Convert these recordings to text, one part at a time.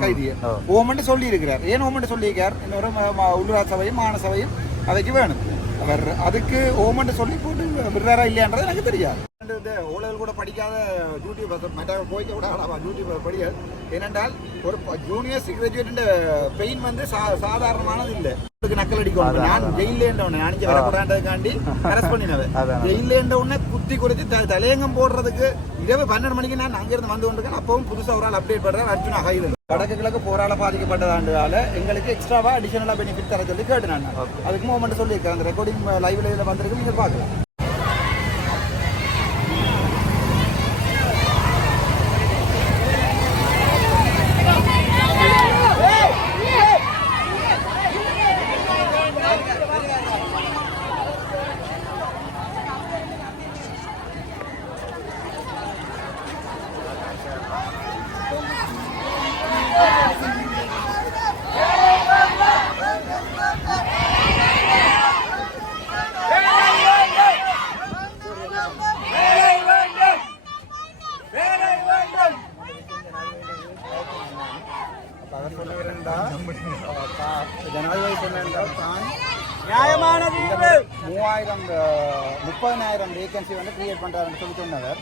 கைதியை. ஓமன்ட்டு சொல்லி இருக்கிறார் ஏன் ஓமன்ட்டு சொல்லியிருக்கார்? இன்னொரு உள்ளூராட்சி சபையும் மாநில சபையும் அவைக்கு வேணும். அவர் அதுக்கு ஓமன்ட்டு சொல்லி போட்டு விடுறாரா இல்லையான்றது எனக்கு தெரியாது. ஓலல் கூட படிக்காத டியூட்டி மற்ற போய்க்க கூட டியூட்டி படிக்க ஏனென்றால் ஒரு ஜூனியர் கிராஜுவேட் பெயின் வந்து சா- சாதாரணமானது இல்லை. அதுக்கு நக்கல் அடிக்கணும் நான் ஜெயில இருந்தவன நான் இங்க வரக்கூடாதுக்காண்டி அரெஸ்ட் பண்ணினவன் அதான். ஜெயில இருந்த உடனே குத்தி குறித்து த- தலையங்கம் போடுறதுக்கு இரவு பன்னெண்டு மணிக்கு நான் அங்கிருந்து வந்து கொண்டிருக்கேன். அப்பவும் புதுசா ஒரு ஆள் அப்டேட் பண்றேன் அர்ஜுனா ஹைலன் வடக்கு கிழக்கு போரால பாதிக்கப்பட்டதாண்டால எங்களுக்கு எக்ஸ்ட்ராவா அடிஷனலா பெனிஃபிட் தர சொல்லி கேட்டு நான். அதுக்கு மூமெண்ட் சொல்லியிருக்கேன். அந்த ரெக்கார்டிங் லைவ்ல இதுல வந்திருக்கு நீங்க பாக்கலாம் அவர் சொல்லுகிறா ஜனாதிபதி சொன்னா தான் நியாயமான இந்த மூவாயிரம் அஹ், முப்பதனாயிரம் வேகன்சி வந்து கிரியேட் பண்ணுறாருன்னு சொல்லி சொன்னவர்.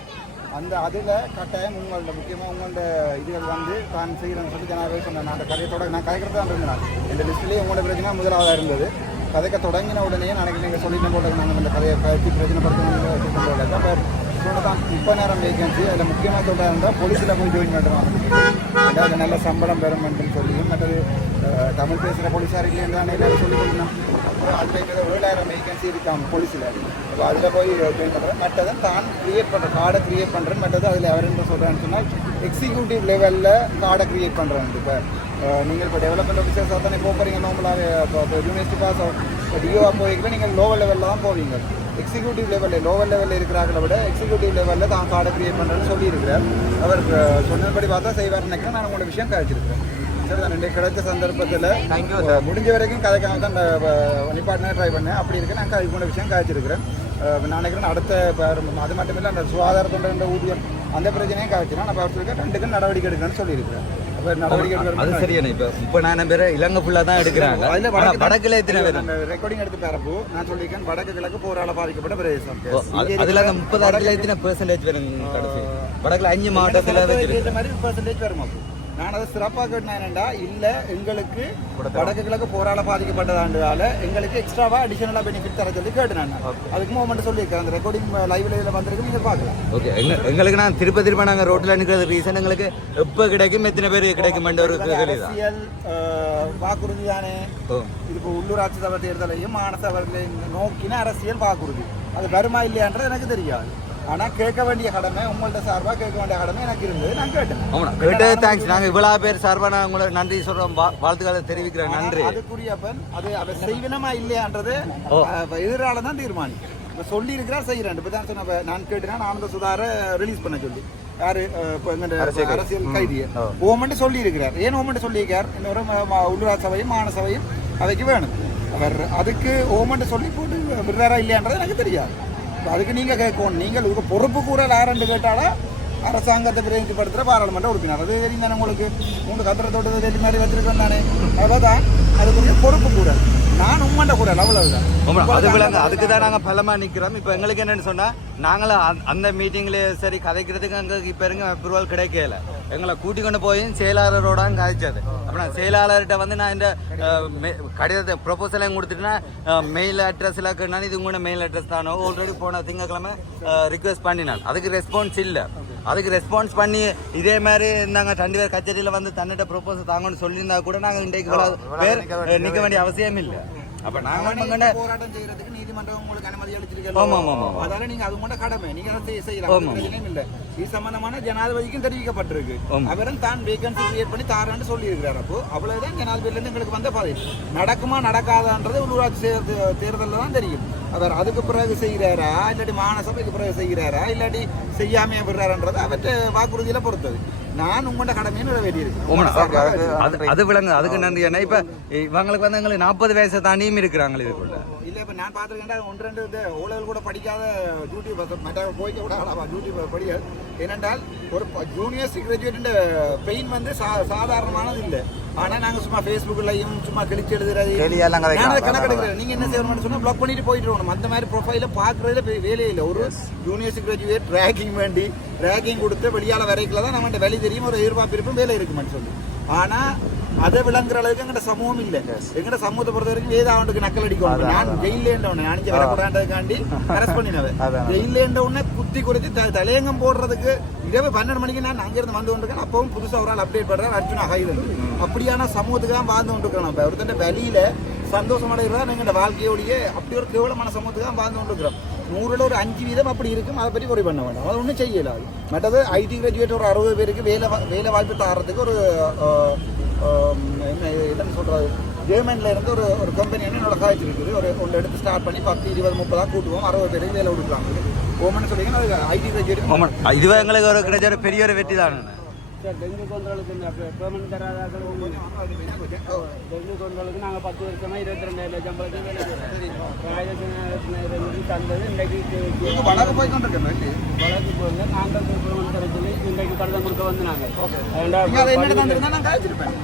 அந்த அதில் கட்டாயம் உங்களோட முக்கியமாக உங்களோட இதுகள் வந்து தான் செய்கிறேன்னு சொல்லி ஜனாதிபதி சொன்னேன் நான் அந்த தொடங்க நான் கதைக்கிறது தான் இருந்தேன் இந்த லிஸ்ட்லேயே உங்களோட பிரச்சனை முதலாவதாக இருந்தது? கதைக்க தொடங்கின உடனே நாளைக்கு நீங்கள் சொல்லிட்டு போல நாங்கள் இந்த கதையை கதைச்சி பிரச்சனை படுத்தணும் அப்போ சொன்னதான் நேரம் வேகன்சி அதில் முக்கியமாக சொல்கிறா இருந்தால் போலீஸில் போய் ஜாயின் பண்ணுறாங்க அதாவது நல்ல சம்பளம் பெறும் என்று சொல்லியும் மற்றது தமிழ் பேசுகிற போலீஸார் இல்லைன்னு எல்லாரும் சொல்லி கொடுக்கணும் அப்புறம் ஏழாயிரம் வேகன்சி இருக்காங்க போலீஸில் அப்போ அதில் போய் ஜாயின் பண்ணுறேன் மற்றது தான் க்ரியேட் பண்ணுற கார்டை க்ரியேட் பண்ணுறேன் மற்றது அதில் அவர் சொல்கிறேன்னு சொன்னால் எக்ஸிக்யூட்டிவ் லெவலில் கார்டை க்ரியேட் பண்ணுறேன் இப்போ நீங்கள் இப்போ டெவலப்மெண்ட் ஆஃபீஸர்ஸாக தானே போகிறீங்க நார்மலாக இப்போ யூனிவர்சிட்டி பாஸ் இப்போ டிஓவாக போகிறீங்க நீங்கள் லோவர் லெவலில் தான் போவீங்க எக்ஸிக்யூட்டிவ் லெவலில் லோவர் லெவலில் இருக்கிறாங்கள விட எக்ஸிக்யூட்டிவ் லெவலில் தான் கார்டை க்ரியேட் பண்ணுறேன்னு சொல்லியிருக்கிறார். அவர் சொன்னபடி பார்த்தா செய்வார் நினைக்கிறேன். நான் உங்களோட விஷயம் கழிச்சிருக்கிறேன். சரி தான் ரெண்டு கிடைச்ச சந்தர்ப்பத்தில் முடிஞ்ச வரைக்கும் கதைக்காம தான் நிப்பாட்டினா ட்ரை பண்ணேன். அப்படி இருக்கு. நான் கழிவுண்ட விஷயம் காய்ச்சிருக்கிறேன் நான் நினைக்கிறேன் அடுத்த அது மட்டும் இல்லை அந்த சுகாதாரத்தோட ஊதியம் அந்த பிரச்சனையும் காய்ச்சினா நான் சொல்லியிருக்கேன் ரெண்டுக்கும் நடவடிக்கை எடுக்கணும்னு சொல்லியிருக்கிறேன். அது சரியான இப்ப முப்பதாயிரம் பேர் இலங்கை ஃபுல்லா தான் எடுக்கிறாங்க. அதுல வடக்குல எத்தனை பேர்? ரெக்கார்டிங் எடுத்து தரப்போ நான் சொல்லியிருக்கேன் வடக்கு கிழக்கு போரால பாதிக்கப்பட்ட பிரதேசம். அதுல அந்த முப்பதாயிரத்துல எத்தனை பெர்சன்டேஜ் வரும் கடைசி? வடக்குல அஞ்சு மாவட்டத்துல மாதிரி பர்சன்டேஜ் வரும் அப்போ நான் அதை சிறப்பாக கேட்டேன்டா இல்ல எங்களுக்கு வடக்கு கிழக்கு போரால பாதிக்கப்பட்டதாண்டால எங்களுக்கு எக்ஸ்ட்ராவா அடிஷனலா பெனிஃபிட் தர சொல்லி கேட்டு நான் அதுக்கு மூமெண்ட் சொல்லியிருக்கேன். அந்த ரெக்கார்டிங் லைவ்ல இதுல வந்திருக்கு நீங்க பாக்கலாம் ஓகே எங்க எங்களுக்கு நான் திருப்ப திருப்ப நாங்க ரோட்ல நிக்கிறது ரீசன் எங்களுக்கு எப்ப கிடைக்கும் எத்தனை பேர் கிடைக்கும் ஒரு அரசியல் வாக்குறுதி தானே. இது இப்போ உள்ளூராட்சி சபை தேர்தலையும் மாநசபைகளையும் நோக்கின அரசியல் வாக்குறுதி. அது வருமா இல்லையான்றது எனக்கு தெரியாது. ஆனா கேட்க வேண்டிய கடமை உங்கள்ட்ட சார்பா கேட்க வேண்டிய கடமை எனக்கு இருந்தது. நான் கேட்டேன். ஆமாண்ணா கேட்டது தேங்க்ஸ் நாங்க இவ்வளவு பேர் சார்பா நான் உங்களுக்கு நன்றி சொல்றோம். வா- வாழ்த்துக்களை தெரிவிக்கிறேன். நன்றி. அதுக்குரியப்பன் அது அவ செய்வனமா இல்லையான்றது. எதிரால தான் தீர்மானிக்கும். இப்போ சொல்லி இருக்கிறா செய்யறேன். இப்போ தான் சொன்ன நான் கேட்டேன்னா ஆனந்த சுதார ரிலீஸ் பண்ண சொல்லி. யாரு இப்போ எங்க அரசியல் கைதியை. ஓமன்ட்டு சொல்லி இருக்கிறார் ஏன் ஓமன்ட்டு சொல்லியிருக்கார்? இன்னொரு உள்ளூராட்சி சபையும் மாநில சபையும் அவைக்கு வேணும். அவர் அதுக்கு ஓமன்ட்டு சொல்லி போட்டு விடுறாரா இல்லையான்றது எனக்கு தெரியாது. அதுக்கு நீங்க கேட்கணும். நீங்கள் இதுக்கு பொறுப்பு கூற யாருன்னு கேட்டாலும் அரசாங்கத்தை பிரதிநிதிப்படுத்துகிற பாராளுமன்ற உறுப்பினர். அது தெரியும் தானே உங்களுக்கு? உங்களுக்கு கத்திர தோட்டத்தை தெரியும் மாதிரி வச்சிருக்கோம் தானே. அவ்வளோதான் அதுக்குரிய பொறுப்பு கூட. நான் உம்மண்ட கூட அவ்வளவுதான். அது விளங்க அதுக்கு தான் நாங்கள் பலமா நிற்கிறோம் இப்போ எங்களுக்கு என்னன்னு சொன்னா நாங்களும் அந்த- அந்த மீட்டிங்லேயே சரி கதைக்கிறதுக்கு அங்கே இப்போ இருங்க அப்ரூவல் கிடைக்கல. எங்களை கூட்டி கொண்டு போய் செயலாளரோட கதைச்சது அப்புறம் செயலாளர்கிட்ட வந்து நான் இந்த கடிதத்தை ப்ரொபோசலையும் கொடுத்துட்டுனா மெயில் அட்ரஸ் எல்லாம் இது உங்களோட மெயில் அட்ரஸ் தானோ ஆல்ரெடி போன திங்கக்கிழமை ரிக்வெஸ்ட் பண்ணினான் அதுக்கு ரெஸ்பான்ஸ் இல்லை அதுக்கு ரெஸ்பான்ஸ் பண்ணி இதே மாதிரி நாங்கள் ரெண்டு பேர் கச்சேரியில் வந்து தன்னிட்ட ப்ரொபோசல் தாங்கன்னு சொல்லியிருந்தா கூட நாங்கள் இன்றைக்கு பேர் நிற்க வேண்டிய அவசியம் இல்லை அப்போ மங்கண்ட போராட்டம் செய்யறதுக்கு நீதிமன்றம் உங்களுக்கு அனுமதி அளிச்சிருக்கோம் ஆமா, ஆமா. அதால நீங்க அது மட்டும் கடமை நீங்க செய்யலாம் இல்ல இது சம்பந்தமான ஜனாதிபதிக்கும் தெரிவிக்கப்பட்டிருக்கு. அவரும் தான் வேகன்சி கிரியேட் பண்ணி தாரேன்னு சொல்லி இருக்கிறார் அப்போ. அவ்வளவுதான் ஜனாதிபதியில இருந்து எங்களுக்கு வந்த பாதை நடக்குமா நடக்காதான்றது உள்ளூராட்சி தேர்தல்ல தான் தெரியும். அவர் அதுக்கு பிறகு செய்கிறாரா இல்லாட்டி மாநசபைக்கு பிறகு செய்கிறாரா இல்லாட்டி செய்யாமையா விடுறாருன்றது அவற்றை வாக்குறுதியில பொறுத்தது. நான் உங்களோட கடமையை நிறைவேறியிருக்கேன் அது அது விளங்கு. அதுக்கு நன்றி. ஏன்னா இப்ப இவங்களுக்கு வந்து எங்களுக்கு நாற்பது வயசை தாண்டியும் இருக்கிறாங்க இதுக்குள்ள. இல்ல இப்ப நான் பார்த்துருக்கேன் ஒன்று ரெண்டு இந்த ஓலவில் கூட படிக்காத டியூட்டி மற்ற போய்க்க கூட டியூட்டி படிக்க ஏனென்றால் ஒரு ஜூனியர் கிராஜுவேட் பெயின் வந்து சா சாதாரணமானது இல்லை. ஆனா நாங்க சும்மா ஃபேஸ்புக்லையும் சும்மா கிழிச்சு எழுதுறது. கணக்கெடுக்கிறேன் நீங்க என்ன செய்யணும்னு சொன்னா பிளாக் பண்ணிட்டு போயிட்டு இருக்கணும். அந்த மாதிரி ப்ரொஃபைல பாக்குறதுல பெரிய வேலையே இல்லை. ஒரு ஜூனியர் கிராஜுவேட் ரேக்கிங் வேண்டி ரேக்கிங் கொடுத்து வெளியால வரைக்கல தான் நம்மகிட்ட வெளி தெரியும். ஒரு எதிர்பார்ப்பு இருக்கும் வேலை இருக்குமான்னு சொல்லி. ஆனா அதை விளங்குற அளவுக்கு எங்கட சமூகம் இல்ல. எங்கட சமூகத்தை பொறுத்த வரைக்கும் வேதாவண்டுக்கு நக்கல் அடிக்கணும் நான் ஜெயில இருந்தவன நான் இங்க வரக்கூடாதுக்காண்டி அரெஸ்ட் பண்ணினவன். அதான். ஜெயில இருந்தவன குத்தி த- தலையங்கம் போடுறதுக்கு இரவு பன்னெண்டு மணிக்கு நான் அங்கிருந்து வந்து கொண்டிருக்கேன். அப்பவும் புதுசா ஒரு ஆள் அப்டேட் பண்றேன் அர்ஜுனா ஹைதன் அப்படியான சமூகத்துக்கு தான் வாழ்ந்து கொண்டிருக்கிறோம் நம்ம. ஒருத்தன் வெளியில சந்தோஷமடைகிறதா எங்களோட வாழ்க்கையோடைய அப்படி ஒரு கேவலமான சமூகத்துக்கு தான் வாழ்ந்து கொண்டிருக்கிறோம். நூறுல ஒரு அஞ்சு வீதம் அப்படி இருக்கும். அதை பற்றி worry பண்ண வேண்டாம். அது ஒன்றும் செய்யல. அது மற்றது ஐடி கிராஜுவேட் ஒரு அறுபது பேருக்கு வேலை வேலை வாய்ப்பு தாரத்துக்கு ஒரு என்ன என்னன்னு சொல்கிறது ஜெர்மன்ல இருந்து ஒரு ஒரு கம்பெனி என்ன என்னோட காய்ச்சி இருக்குது. ஒரு ஒன்று எடுத்து ஸ்டார்ட் பண்ணி பத்து இருபது முப்பதா கூட்டுவோம். அறுபது பேருக்கு வேலை கொடுக்குறாங்க ஓமன் சொல்லிங்கன்னா அது ஐடி கிராஜுவேட் இதுவே எங்களுக்கு ஒரு கிடைச்ச ஒரு பெரிய ஒரு வெற்றி தான் சார் டெங்கு கொண்டலுக்கு இந்த பேமெண்ட் தராதாக்கள் டெங்கு கொண்டலுக்கு நாங்கள் பத்து வருஷமா இருபத்தி ரெண்டாயிரம் சம்பளத்துக்கு வேலை செய்கிறோம் தந்தது இன்றைக்கு வழக்கு போங்க நாங்கள் பேமெண்ட் தர சொல்லி இன்றைக்கு கடிதம் கொடுக்க வந்து நாங்கள்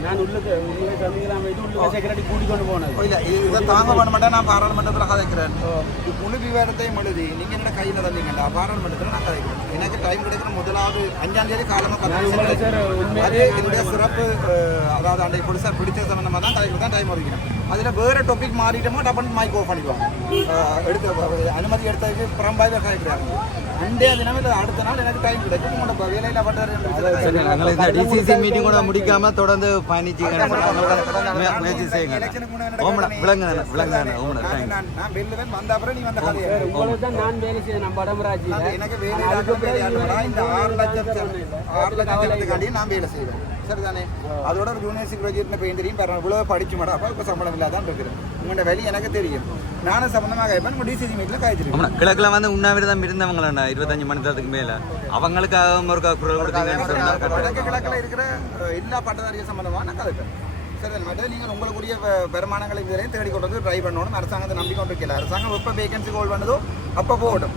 நான் உள்ளுக்கு உள்ளே சந்திக்கலாம் போயிட்டு உள்ளுக்கு செக்ரட்டரி கூட்டி கொண்டு போனது. இல்ல இது- தாங்க பண்ண மாட்டேன் நான் பாராளுமன்றத்தில் கதைக்கிறேன். இது முழு விவரத்தையும் எழுதி நீங்க என்ன கையில தந்தீங்கடா பாராளுமன்றத்தில் நான் கதைக்கிறேன். எனக்கு டைம் கிடைக்கிற முதலாவது அஞ்சாம் தேதி காலமா உங்களை சார் அது இந்த என்னுடைய சிறப்பு அதாவது அன்றைக்கு புதுசாக பிடிச்ச சம்பந்தமாக தான் கதைக்கு தான் டைம் ஒதுக்கிறேன் அதுல வேற டாபிக் மாறிட்டோமோ டப்பன் மைக் ஓஃப் பண்ணிக்குவாங்க அஹ், எடுத்த அனுமதி எடுத்ததுக்கு புறம்பாய் கதைக்கிறாங்க அண்டே தினம் இல்லை அடுத்த நாள் எனக்கு டைம் கிடைக்கும். உங்களோட வேலையில இந்த டிசிசி மீட்டிங் கூட முடிக்காம தொடர்ந்து பயணிச்சு முயற்சி செய்யுங்க. ஓமனா ஓமனா நான் வெளில வந்த அப்புறம் நீ வந்த கதையை? உங்களுக்கு தான் நான் வேலை செய்ய நம்ம எனக்கு வேலை இந்த ஆறு லட்சத்து ஆறு நான் வேலை செய்வேன். சரிதானே அதோட ஒரு யூனிவர்சிட்டி கிராஜுவேட் பெயின் தெரியும் பாருங்க இவ்வளோ படிச்சு மாடாப்பா இப்போ சம்பளம் இல்லாதான் இருக்கிறேன் உங்களோட வெளி எனக்கு தெரியும் நானும் சம்பந்தமாக இருப்பேன் உங்கள் டிசிசி மீட்டில் காய்ச்சிருக்கேன் கிழக்குல வந்து உண்ணாவிரதம் இருந்தவங்களா இருபத்தஞ்சு மணி நேரத்துக்கு மேல அவங்களுக்காக ஒரு குரல் வடக்கு கிழக்கில் இருக்கிற எல்லா பட்டதாரிகள் சம்பந்தமாக நான் கதைப்பேன் சரி மட்டும் நீங்கள் உங்களுக்குரிய வருமானங்களை இதுவரையும் தேடி கொண்டு வந்து ட்ரை பண்ணணும் அரசாங்கத்தை நம்பி கொண்டு இருக்கல அரசாங்கம் எப்போ வேகன்சி ஹோல்ட் பண்ணதோ அப்போ போகட்டும்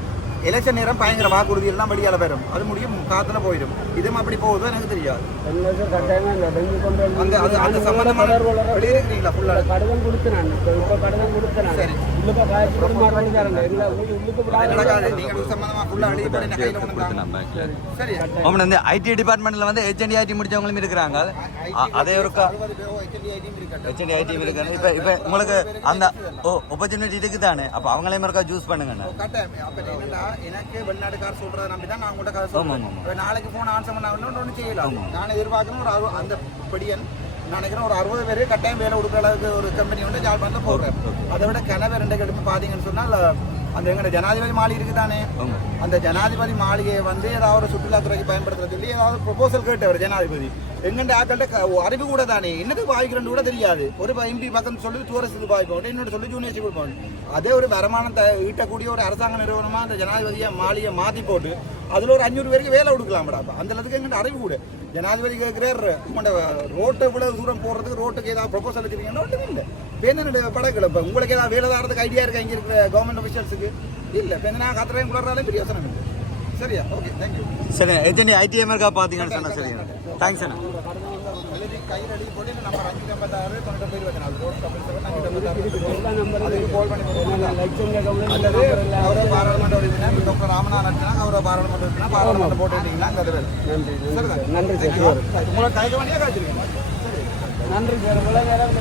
எலெக்ஷன் நேரம் பயங்கர வாக்குறுதி எல்லாம் வெளியால வரும். அது முடியும் காத்துல போயிடும். இதுவும் அப்படி போகுதோ எனக்கு தெரியாது. அந்த அது அந்த சம்பந்தமான வெளியிருக்கிறீங்களா கடிதம் இப்போ கடிதம் சரி. ஐடி டிபார்ட்மெண்ட்ல வந்து ஹெச்என்டி ஐடி முடிச்சவங்களும் இருக்கிறாங்க. அதே ஒரு ஹெச்என்டி ஐடி இருக்காங்க. இப்போ இப்போ உங்களுக்கு அந்த ஓ ஆப்பர்ச்சுனிட்டி தானே அப்போ அவங்களையும் இருக்கா சூஸ் பண்ணுங்கண்ணா. எனக்கு வெளிநாட்டுக்கார சொல்றத நம்பி தான் நான் உங்கள்கிட்ட கதை சொல்றேன். நாளைக்கு போன ஆன்சர் பண்ண ஒன்றும் செய்யலாம் நான் எதிர்பார்க்கணும் ஒரு அறு அந்த படியன் நான் நினைக்கிறேன் ஒரு அறுபது பேர் கட்டாயம் வேலை கொடுக்குற அளவுக்கு ஒரு கம்பெனி வந்து ஜால் பண்ண போடுறேன் அதை விட கிணறு ரெண்டு கடுப்பு பார்த்தீங்கன்னு சொன்னால் அந்த எங்கட ஜனாதிபதி மாளிகை இருக்கு தானே ஆமா. அந்த ஜனாதிபதி மாளிகையை வந்து ஏதாவது ஒரு சுற்றுலாத்துறைக்கு பயன்படுத்துற சொல்லி ஏதாவது ப்ரொபோசல் கேட்டவர் ஜனாதிபதி. எங்கண்ட ஆக்கள்கிட்ட அறிவு கூட தானே? என்னது பாய்க்கிறன்னு கூட தெரியாது. ஒரு எம்பி பக்கம் சொல்லி டூரிஸ்ட் பாய்ப்போம் இன்னொரு சொல்லி ஜூனியர்ஸ் கொடுப்போம் அதே ஒரு வருமானம் த- ஈட்டக்கூடிய ஒரு அரசாங்க நிறுவனமா அந்த ஜனாதிபதியை மாளிகை மாத்தி போட்டு அதுல ஒரு அஞ்சூறு பேருக்கு வேலை கொடுக்கலாம்டா அப்ப. அந்த அளவுக்கு எங்கிட்ட அறிவு கூட. ஜனாதிபதி கேட்கிறார் உங்களோட ரோட்டை இவ்வளவு தூரம் போறதுக்கு ரோட்டுக்கு ஏதாவது ப்ரொபோசல் வச்சிருக்கீங்கன்னா ஒன்றும் இல்லை. பேருந்து படகுல இப்போ உங்களுக்கு ஏதாவது வேலை தாரதுக்கு ஐடியா இருக்கா? இங்க இருக்கிற கவர்மெண்ட் அஃபிஷியல்ஸுக்கு இல்லை இப்போ நான் கத்துறேன் குளறாலே பெரிய யோசனை சரியா? ஓகே தேங்க்யூ சரி ஹெச்என்டி ஐடிஎம் இருக்கா பார்த்தீங்கன்னு சொன்னா சரிங்க தேங்க்ஸ் அண்ணா. கையில் எழுதி போட்டு நம்பர் அஞ்சு ஐம்பத்தாறு தொண்ணூற்றி இருபத்தி நாலு ஃபோர் டபுள் செவன் அஞ்சு ஐம்பத்தாறு. எல்லா நம்பரும் அதுக்கு கால் பண்ணி அல்லது அவரை பாராளுமன்ற உறுப்பினர் டாக்டர் ராமநாதன் அர்ச்சனா அவரை பாராளுமன்ற உறுப்பினர் பாராளுமன்ற போட்டுட்டீங்களா அந்த வேலை நன்றி சரிதான்? நன்றி சார் உங்களை கலைக்க வேண்டிய காய்ச்சிருக்கீங்க. நன்றி சார் இவ்வளோ நேரம்